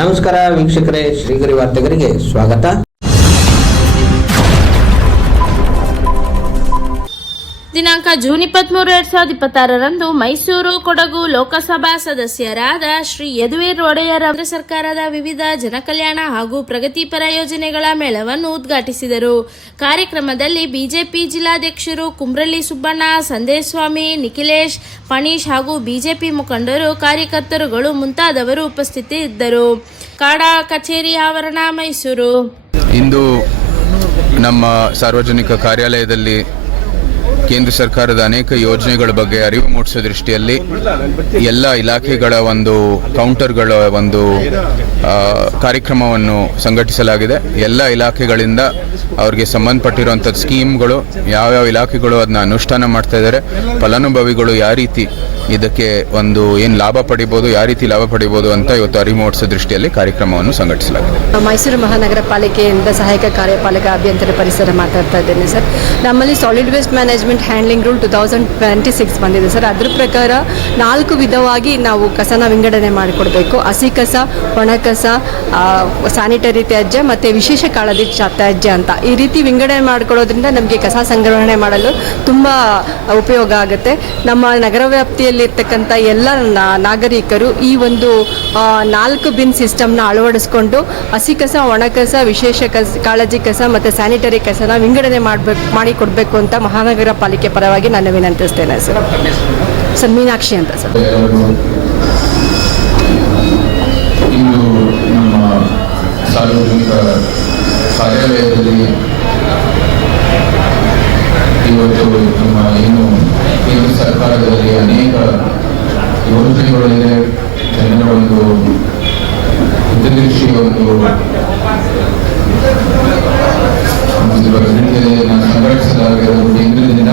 ನಮಸ್ಕಾರ ವೀಕ್ಷಕರೇ, ಶ್ರೀಗರಿ ವಾರ್ತೆಗರಿಗೆ ಸ್ವಾಗತ. ದಿನಾಂಕ ಜೂನ್ 23, 2026ರಂದು ಮೈಸೂರು ಕೊಡಗು ಲೋಕಸಭಾ ಸದಸ್ಯರಾದ ಶ್ರೀ ಯದುವೀರ್ ಒಡೆಯರ್ ಕೇಂದ್ರ ಸರ್ಕಾರದ ವಿವಿಧ ಜನಕಲ್ಯಾಣ ಹಾಗೂ ಪ್ರಗತಿಪರ ಯೋಜನೆಗಳ ಮೇಳವನ್ನು ಉದ್ಘಾಟಿಸಿದರು. ಕಾರ್ಯಕ್ರಮದಲ್ಲಿ ಬಿಜೆಪಿ ಜಿಲ್ಲಾಧ್ಯಕ್ಷರು ಕುಮ್ರಳ್ಳಿ ಸುಬ್ಬಣ್ಣ, ಸಂದೇಸ್ವಾಮಿ, ನಿಖಿಲೇಶ್, ಪಣೀಶ್ ಹಾಗೂ ಬಿಜೆಪಿ ಮುಖಂಡರು, ಕಾರ್ಯಕರ್ತರುಗಳು ಮುಂತಾದವರು ಉಪಸ್ಥಿತರಿದ್ದರು. ಕಾಡಾ ಕಚೇರಿ ಆವರಣ, ಮೈಸೂರು. ಇಂದು ನಮ್ಮ ಸಾರ್ವಜನಿಕ ಕಾರ್ಯಾಲಯದಲ್ಲಿ ಕೇಂದ್ರ ಸರ್ಕಾರದ ಅನೇಕ ಯೋಜನೆಗಳ ಬಗ್ಗೆ ಅರಿವು ಮೂಡಿಸೋ ದೃಷ್ಟಿಯಲ್ಲಿ ಎಲ್ಲ ಇಲಾಖೆಗಳ ಒಂದು ಕೌಂಟರ್ಗಳ ಒಂದು ಕಾರ್ಯಕ್ರಮವನ್ನು ಸಂಘಟಿಸಲಾಗಿದೆ. ಎಲ್ಲ ಇಲಾಖೆಗಳಿಂದ ಅವ್ರಿಗೆ ಸಂಬಂಧಪಟ್ಟಿರುವಂಥ ಸ್ಕೀಮ್ಗಳು ಯಾವ್ಯಾವ ಇಲಾಖೆಗಳು ಅದನ್ನ ಅನುಷ್ಠಾನ ಮಾಡ್ತಾ ಇದ್ದಾರೆ, ಫಲಾನುಭವಿಗಳು ಯಾವ ರೀತಿ ಇದಕ್ಕೆ ಒಂದು ಏನು ಲಾಭ ಪಡಿಬೋದು, ಯಾವ ರೀತಿ ಲಾಭ ಪಡಿಬೋದು ಅಂತ ಇವತ್ತು ಅರಿವು ಮೂಡಿಸೋ ದೃಷ್ಟಿಯಲ್ಲಿ ಕಾರ್ಯಕ್ರಮವನ್ನು ಸಂಘಟಿಸಲಾಗಿದೆ. ಮೈಸೂರು ಮಹಾನಗರ ಪಾಲಿಕೆಯಿಂದ ಸಹಾಯಕ ಕಾರ್ಯಪಾಲಕ ಅಭಿಯಂತರ ಪರಿಸರ ಮಾತಾಡ್ತಾ ಇದ್ದೇನೆ ಸರ್. ನಮ್ಮಲ್ಲಿ solid waste management handling rule 2026 ಬಂದಿದೆ ಸರ್. ಅದ್ರ ಪ್ರಕಾರ 4 ವಿಧವಾಗಿ ನಾವು ಕಸನ ವಿಂಗಡಣೆ ಮಾಡಿಕೊಡ್ಬೇಕು. ಹಸಿ ಕಸ, ಒಣ ಕಸ, ಸ್ಯಾನಿಟರಿ ತ್ಯಾಜ್ಯ ಮತ್ತು ವಿಶೇಷ ಕಾಳಜಿ ತ್ಯಾಜ್ಯ ಅಂತ. ಈ ರೀತಿ ವಿಂಗಡಣೆ ಮಾಡಿಕೊಡೋದ್ರಿಂದ ನಮಗೆ ಕಸ ಸಂಗ್ರಹಣೆ ಮಾಡಲು ತುಂಬ ಉಪಯೋಗ ಆಗುತ್ತೆ. ನಮ್ಮ ನಗರ ವ್ಯಾಪ್ತಿಯಲ್ಲಿರ್ತಕ್ಕಂಥ ಎಲ್ಲ ನಾಗರಿಕರು ಈ ಒಂದು 4 ಬಿನ್ ಸಿಸ್ಟಮ್ನ ಅಳವಡಿಸ್ಕೊಂಡು ಹಸಿ ಕಸ, ಒಣ ಕಸ, ವಿಶೇಷ ಕಾಳಜಿ ಕಸ ಮತ್ತು ಸ್ಯಾನಿಟರಿ ಕಸನ ವಿಂಗಡಣೆ ಮಾಡಿಕೊಡ್ಬೇಕು ಅಂತ ಮಹಾನಗರ ಪಾಲಿಕೆ ಪರವಾಗಿ ನಾನು ವಿನಂತಿಸ್ತೇನೆ ಸರ್. ಸರ್ ಮೀನಾಕ್ಷಿ ಅಂತ ಸರ್. ಇಂದು ನಮ್ಮ ಸಾರ್ವಜನಿಕ ಕಾರ್ಯಾಲಯದಲ್ಲಿ ಇವತ್ತು ನಮ್ಮ ಏನು ಕೇಂದ್ರ ಸರ್ಕಾರದಲ್ಲಿ ಅನೇಕ ಯೋಜನೆಗಳಿದೆ, ಜನರ ಒಂದು ಹಿತದೃಷ್ಟಿ ರೀತಿಯಲ್ಲಿ ಸಂಘಟಿಸಲಾಗಿರೋದು ಕೇಂದ್ರದಿಂದ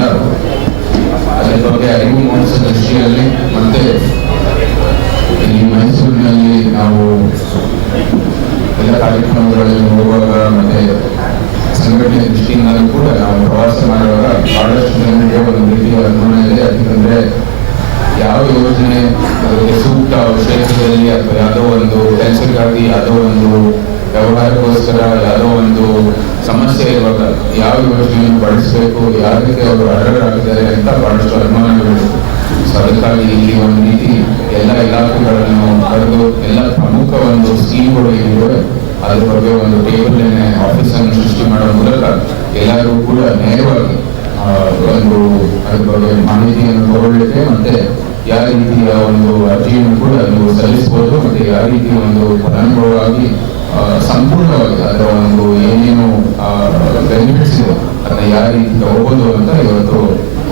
ಅದರ ಬಗ್ಗೆ ಅರಿವು ಮೂಡಿಸೋ ದೃಷ್ಟಿಯಲ್ಲಿ ಮತ್ತೆ ಈ ಮೈಸೂರಿನಲ್ಲಿ ನಾವು ಎಲ್ಲ ಕಾರ್ಯಕ್ರಮಗಳಲ್ಲಿ ಹೋಗುವಾಗ ಮತ್ತೆ ಸಂಘಟನೆ ದೃಷ್ಟಿಯಿಂದಲೂ ಕೂಡ ನಾವು ಪ್ರವಾಸ ಮಾಡುವಾಗ ಬಹಳಷ್ಟು ಜನರಿಗೆ ಒಂದು ರೀತಿಯ ಅನುಮಾನ ಇದೆ. ಯಾಕಂದರೆ ಯಾವ ಯೋಜನೆ ಅದಕ್ಕೆ ಸೂಕ್ತ ಕ್ಷೇತ್ರದಲ್ಲಿ ಅಥವಾ ಯಾವುದೋ ಒಂದು ಕೆಲಸಕ್ಕಾಗಿ ಯಾವುದೋ ಒಂದು ವ್ಯವಹಾರಕ್ಕೋಸ್ಕರ ಯಾವುದೋ ಒಂದು ಸಮಸ್ಯೆ ಇರುವಾಗ ಯಾವ ಯೋಜನೆಯನ್ನು ಬಳಸಬೇಕು, ಯಾವ ರೀತಿ ಅವರು ಅರ್ಹರಾಗಿದ್ದಾರೆ ಅಂತ ಬಹಳಷ್ಟು ಅನುಮಾನಗಳು. ಸೊ ಅದಕ್ಕಾಗಿ ಇಲ್ಲಿ ಒಂದು ರೀತಿ ಎಲ್ಲ ಇಲಾಖೆಗಳನ್ನು ಕರೆದು ಎಲ್ಲ ಪ್ರಮುಖ ಒಂದು ಸ್ಕೀಮ್ಗಳು ಏನಿವೆ ಅದ್ರ ಬಗ್ಗೆ ಒಂದು ಟೇಬಲ್ ಆಫೀಸನ್ನು ಸೃಷ್ಟಿ ಮಾಡೋ ಮೂಲಕ ಎಲ್ಲರೂ ಕೂಡ ನೇರವಾಗಿ ಒಂದು ಅದ್ರ ಬಗ್ಗೆ ಮಾಹಿತಿಯನ್ನು ತಗೊಳ್ಳಿಕ್ಕೆ ಮತ್ತೆ ಯಾವ ರೀತಿಯ ಒಂದು ಅರ್ಜಿಯನ್ನು ಕೂಡ ನೀವು ಸಲ್ಲಿಸಬಹುದು ಮತ್ತೆ ಯಾವ ರೀತಿಯ ಒಂದು ಫಲಾನುಭವವಾಗಿ ಸಂಪೂರ್ಣವಾಗಿ ಅದರ ಒಂದು ಏನೇನು ಬೆನಿಫಿಟ್ಸ್ ಇದೆ ಅದನ್ನ ಯಾವ ರೀತಿ ತಗೋಬಹುದು ಅಂತ ಇವತ್ತು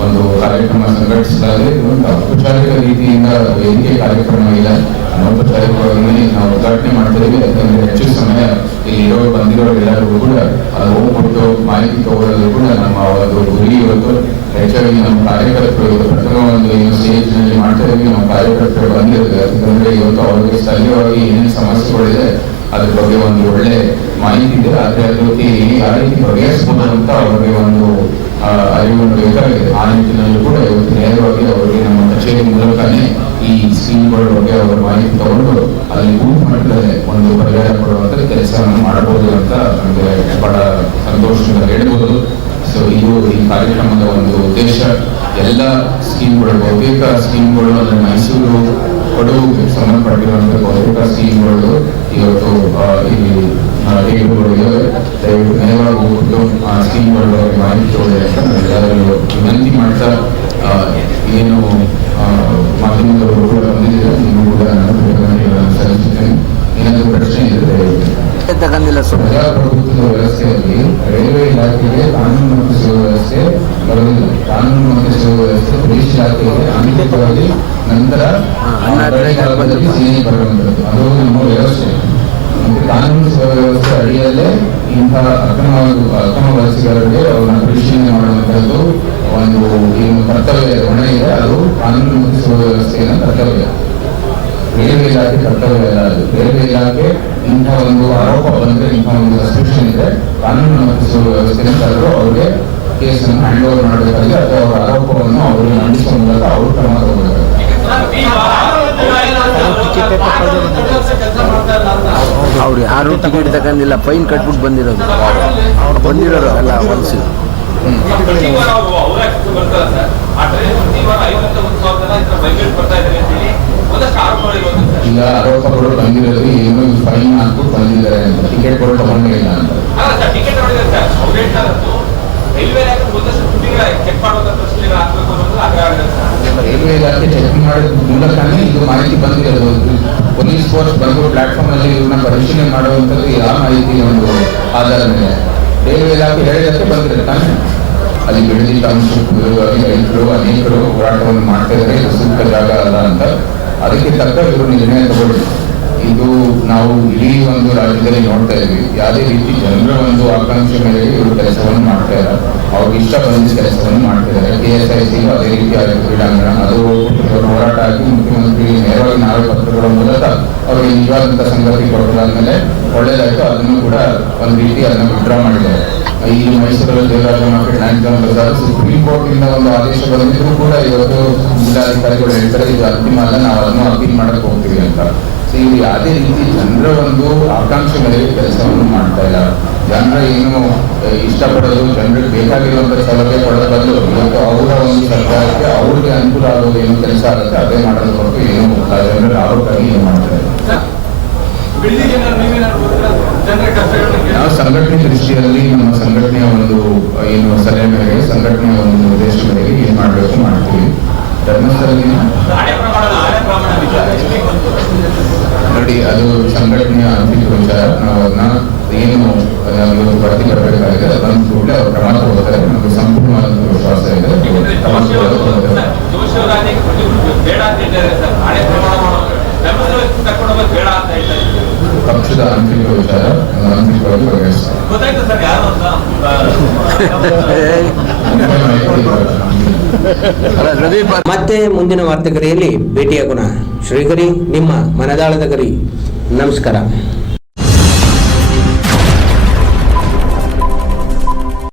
ಒಂದು ಕಾರ್ಯಕ್ರಮ ಸಂಘಟಿಸಲಾಗಿದೆ. ಔಪಚಾರಿಕ ರೀತಿಯಿಂದ ವೇದಿಕೆ ಕಾರ್ಯಕ್ರಮ ಇಲ್ಲ, ಅನೌಪಚಾರಿಕವಾಗಿ ನಾವು ಉದ್ಘಾಟನೆ ಮಾಡ್ತಿದ್ದೀವಿ. ಯಾಕಂದ್ರೆ ಹೆಚ್ಚು ಸಮಯ ಇಲ್ಲಿ ಬಂದಿರೋರು ಎಲ್ಲರಿಗೂ ಕೂಡ ಅದು ಹೋಗ್ಬಿಟ್ಟು ಮಾಹಿತಿ ತಗೊಳ್ಳೋದು ಕೂಡ ನಮ್ಮ ಒಂದು ಗುರಿ. ಇವತ್ತು ಹೆಚ್ಚಾಗಿ ನಮ್ಮ ಕಾರ್ಯಕರ್ತರು ಪ್ರಥಮ ಒಂದು ಏನು ಸ್ಟೇಜ್ ನಲ್ಲಿ ಮಾಡ್ತಾ ಇದ್ದೀವಿ, ನಮ್ಮ ಕಾರ್ಯಕರ್ತರು ಬಂದಿರುತ್ತೆ. ಯಾಕಂದ್ರೆ ಇವತ್ತು ಅವರಿಗೆ ಸ್ಥಳೀಯವಾಗಿ ಏನೇನು ಸಮಸ್ಯೆಗಳಿದೆ ಅದ್ರ ಬಗ್ಗೆ ಒಂದು ಒಳ್ಳೆ ಮಾಹಿತಿ ಇದೆ. ಆದ್ರೆ ಅದಕ್ಕೆ ಯಾವ ರೀತಿ ಬಗೆಹರಿಸಬಹುದು ಅಂತ ಅವರಿಗೆ ಒಂದು ಅರಿವು ಬೇಕಾಗಿದೆ. ಆ ನಿಟ್ಟಿನಲ್ಲಿ ಕೂಡ ಇವತ್ತು ನೇರವಾಗಿ ಅವರಿಗೆ ನಮ್ಮ ಕಚೇರಿ ಮೂಲಕನೇ ಈ ಸ್ಕೀಮ್ಗಳ ಬಗ್ಗೆ ಅವರ ಮಾಹಿತಿ ತಗೊಂಡು ಅಲ್ಲಿ ಬೂತ್ ಮಟ್ಟದಲ್ಲಿ ಒಂದು ಪರಿಹಾರ ಕೊಡುವಂತ ಕೆಲಸವನ್ನು ಮಾಡಬಹುದು ಅಂತ ನಮಗೆ ಬಹಳ ಸಂತೋಷದಿಂದ ಹೇಳ್ಬೋದು. ಸೊ ಇದು ಈ ಕಾರ್ಯಕ್ರಮದ ಒಂದು ಉದ್ದೇಶ. ಎಲ್ಲ ಸ್ಕೀಮ್ಗಳು, ಬಹುತೇಕ ಸ್ಕೀಮ್ಗಳು ಅಂದರೆ ಮೈಸೂರು ಕೊಡಗುಗೆ ಸಂಬಂಧಪಟ್ಟಿರುವಂತಹ ಬಹುತೇಕ ಸ್ಕೀಮ್ಗಳು ಇವತ್ತು ಇಲ್ಲಿ ಟೇಬಲ್ಗಳು ಇದ್ದಾವೆ. ದಯವಿಟ್ಟು ನೇರವಾಗಿ ಹೋಗ್ಬಿಟ್ಟು ಆ ಸ್ಕೀಮ್ಗಳ ಬಗ್ಗೆ ಮಾಹಿತಿ ತಗೊಳ್ಳಿ ಅಂತ ಎಲ್ಲರೂ ವಿನಂತಿ ಮಾಡ್ತಾ, ಏನು ಮಾಧ್ಯಮದವರು ಕೂಡ ಬಂದಿದ್ದೀರಾ, ನೀವು ಕೂಡ ನಾನು ಸಲ್ಲಿಸುತ್ತೇನೆ. ಏನಾದರೂ ಪ್ರಶ್ನೆ ಇದ್ದರೆ ಪ್ರಜಾಪ್ರಭುತ್ವದ ವ್ಯವಸ್ಥೆಯಲ್ಲಿ ರೈಲ್ವೆ ಇಲಾಖೆಗೆ ಕಾನೂನು ಮತ್ತು ಸೇವಾ ವ್ಯವಸ್ಥೆ ಬರುವುದಿಲ್ಲ. ಕಾನೂನು ಮತ್ತು ಸೇವಾ ವ್ಯವಸ್ಥೆ ಪೊಲೀಸ್ ಇಲಾಖೆಗೆ ಆಂತರಿಕವಾಗಿ ನಂತರ ಬರುವಂಥದ್ದು ಅದು ನಮ್ಮ ವ್ಯವಸ್ಥೆ. ಮತ್ತು ಕಾನೂನು ಸೇವಾ ವ್ಯವಸ್ಥೆ ಅಡಿಯಲ್ಲೇ ಇಂತಹ ಅಕ್ರಮ ವಲಸಿಗರಿಗೆ ಅವ್ರನ್ನ ಪರಿಶೀಲನೆ ಮಾಡುವಂಥದ್ದು ಒಂದು ಏನು ಕರ್ತವ್ಯ ಹೊಣೆ ಇದೆ, ಅದು ಕಾನೂನು ಮತ್ತು ಸೇವಾ ವ್ಯವಸ್ಥೆಯ ಕರ್ತವ್ಯ. ರೈಲ್ವೆ ಇಲಾಖೆ ಕರ್ತವ್ಯ ಅಲ್ಲ ಅದು. ರೈಲ್ವೆ ಇಲಾಖೆ ಇಂತಹ ಒಂದು ಆರೋಪ ಬಂದರೆ, ಇಂತಹ ಒಂದು ಸಸ್ಪೆಷನ್ ಇದೆ, ಕಾನೂನು ಮತ್ತು ಸೇವಾ ವ್ಯವಸ್ಥೆಯನ್ನು ಕರೆದು ಅವರಿಗೆ ಕೇಸನ್ನು ಹ್ಯಾಂಡ್ ಓವರ್ ಮಾಡಬೇಕಾದ್ರೆ ಅಥವಾ ಅವರ ಆರೋಪವನ್ನು ಅವರಿಗೆ ಮಂಡಿಸುವ ಮೂಲಕ ಅವರು ಕ್ರಮ ತಗೊಳ್ಬೇಕು. ಅವ್ರು ಯಾರು ಟಿಕೆಟ್ ತಗೊಂಡಿಲ್ಲ, ಫೈನ್ ಕಟ್ಬಿಟ್ಟು ಬಂದಿರೋದು. ಅವ್ರು ಬಂದಿರೋರು ಎಲ್ಲ ಹೊಲಸಿ. ಈಗ ಆರೋಪಗಳು ಬಂದಿರೋದು ಏನು ಫೈನ್ ಹಾಕ್ಬಿಟ್ಟು ಬಂದಿದ್ದಾರೆ ಅಂತ, ಟಿಕೆಟ್ ಕೂಡ ತಗೊಂಡಿಲ್ಲ ಅಂತ. ರೈಲ್ವೆ ಇಲಾಖೆ ಚೆಕ್ ಮಾಡೋದ್ರ ಮೂಲಕನೇ ಇದು ಮಾಹಿತಿ ಬಂದಿರೋದು. ಪೊಲೀಸ್ ಫೋರ್ಸ್ ಬಂದು ಪ್ಲಾಟ್ಫಾರ್ಮ್ ಅಲ್ಲಿ ಇವ್ರನ್ನ ಪರಿಶೀಲನೆ ಮಾಡುವಂಥದ್ದು ಯಾವ ಮಾಹಿತಿ ಒಂದು ಆಧಾರ ಮೇಲೆ ರೈಲ್ವೆ ಇಲಾಖೆ ಹೇಳಿದಕ್ಕೆ ಬಂದಿದೆ ತಾನೆ. ಅಲ್ಲಿ ಬೆಳೆದಿದ್ದ ಅಂಶಕ್ಕೆ ವಿರುದ್ಧವಾಗಿ ರೈತರು ಅನೇಕರು ಹೋರಾಟವನ್ನು ಮಾಡ್ತಾ ಇದ್ದಾರೆ, ಇದು ಸೂಕ್ತ ಜಾಗ ಅಲ್ಲ ಅಂತ. ಅದಕ್ಕೆ ತಕ್ಕ ಇವರು ನಿರ್ಣಯ ತಗೊಳ್ಳಿ. ಇದು ನಾವು ಇಡೀ ಒಂದು ರಾಜ್ಯದಲ್ಲಿ ನೋಡ್ತಾ ಇದ್ವಿ. ಯಾವುದೇ ರೀತಿ ಜನರ ಒಂದು ಆಕಾಂಕ್ಷೆ ಮೇರೆಗೆ ಇವರು ಕೆಲಸವನ್ನು ಮಾಡ್ತಾ ಇದ್ದಾರೆ, ಅವ್ರಿಗೆ ಇಷ್ಟ ಬಂದಿದ್ದ ಕೆಲಸವನ್ನು ಮಾಡ್ತಾ ಇದ್ದಾರೆ. KSIC ಅದೇ ರೀತಿ ಆದ ಕ್ರೀಡಾಂಗಣ ಅದು ಹೋರಾಟ ಆಗಿ ಮುಖ್ಯಮಂತ್ರಿ ನೇರವಾಗಿ ನಾವೇ ಪತ್ರಗಳ ಮೂಲಕ ಅವರಿಗೆ ನಿಜವಾದಂಥ ಸಂಗತಿ ಕೊಡೋದಾದ್ಮೇಲೆ ಒಳ್ಳೇದಾಯ್ತು. ಅದನ್ನು ಕೂಡ ಒಂದು ರೀತಿ ಅದನ್ನು ವಿಡ್ರಾ ಮಾಡಿದ್ದಾರೆ. ಈ ಮೈಸೂರಲ್ಲಿ ದೇವರಾಜ ಮಾರ್ಕೆಟ್ ಲ್ಯಾಂಡ್ ಪ್ರಕಾರ ಸುಪ್ರೀಂ ಕೋರ್ಟ್ ಇಂದ ಒಂದು ಆದೇಶ ಬಂದಿದ್ರು ಕೂಡ ಇವತ್ತು ಜಿಲ್ಲಾಧಿಕಾರಿಗಳು ಹೇಳ್ತಾರೆ ಇದು ಅಂತಿಮ ಅಲ್ಲ, ನಾವು ಅದನ್ನು ಅಪೀಲ್ ಮಾಡಕ್ ಹೋಗ್ತೀವಿ ಅಂತ. ಇವರು ಯಾವುದೇ ರೀತಿ ಜನರ ಒಂದು ಆಕಾಂಕ್ಷೆ ಮೇರೆಗೆ ಕೆಲಸವನ್ನು ಮಾಡ್ತಾ ಇಲ್ಲ. ಜನರ ಏನು ಇಷ್ಟಪಡೋದು, ಜನರಿಗೆ ಬೇಕಾಗಿರುವಂಥ ಸೌಲಭ್ಯ ಕೊಡೋದು ಬದಲು ಇವತ್ತು ಅವರ ಒಂದು ಸರ್ಕಾರಕ್ಕೆ ಅವ್ರಿಗೆ ಅನುಕೂಲ ಆಗೋದು ಏನು ಕೆಲಸ ಆಗುತ್ತೆ ಅದೇ ಮಾಡೋದು ಹೊರತು ಏನು ಜನರ ಆರೋಗ್ಯ ಏನು ಮಾಡ್ತಾರೆ. ನಾವು ಸಂಘಟನೆ ದೃಷ್ಟಿಯಲ್ಲಿ ನಮ್ಮ ಸಂಘಟನೆಯ ಒಂದು ಏನು ಸಲಹೆ ಮೇರೆಗೆ, ಸಂಘಟನೆಯ ಒಂದು ನಿರ್ದೇಶ ಮೇರೆಗೆ ಏನು ಮಾಡಬೇಕು ಮಾಡ್ತೀವಿ. ಧರ್ಮಸ್ಥಳದಿಂದ ನೋಡಿ, ಅದು ಸಂಘಟನೆಯ ಅಂತಿಮ ವಿಚಾರ. ನಾವು ಅದನ್ನ ಏನು ಇವತ್ತು ವರದಿ ಬರಬೇಕಾಗಿದೆ ಅದನ್ನು ಕೂಡಲೇ ಅವ್ರು ಕ್ರಮ ತಗೋತಾರೆ. ನಮಗೆ ಸಂಪೂರ್ಣವಾದಂಥ ವಿಶ್ವಾಸ ಇದೆ. ಪಕ್ಷದ ಅಂತಿಮ ವಿಚಾರ ಅಂತಿಮವಾಗಿ ಮತ್ತೆ ಮುಂದಿನ ವಾರ್ತೆಗರಿಯಲ್ಲಿ ಭೇಟಿಯಾಗೋಣ. ಶ್ರೀಗರಿ ನಿಮ್ಮ ಮನದಾಳದ ಗರಿ. ನಮಸ್ಕಾರ.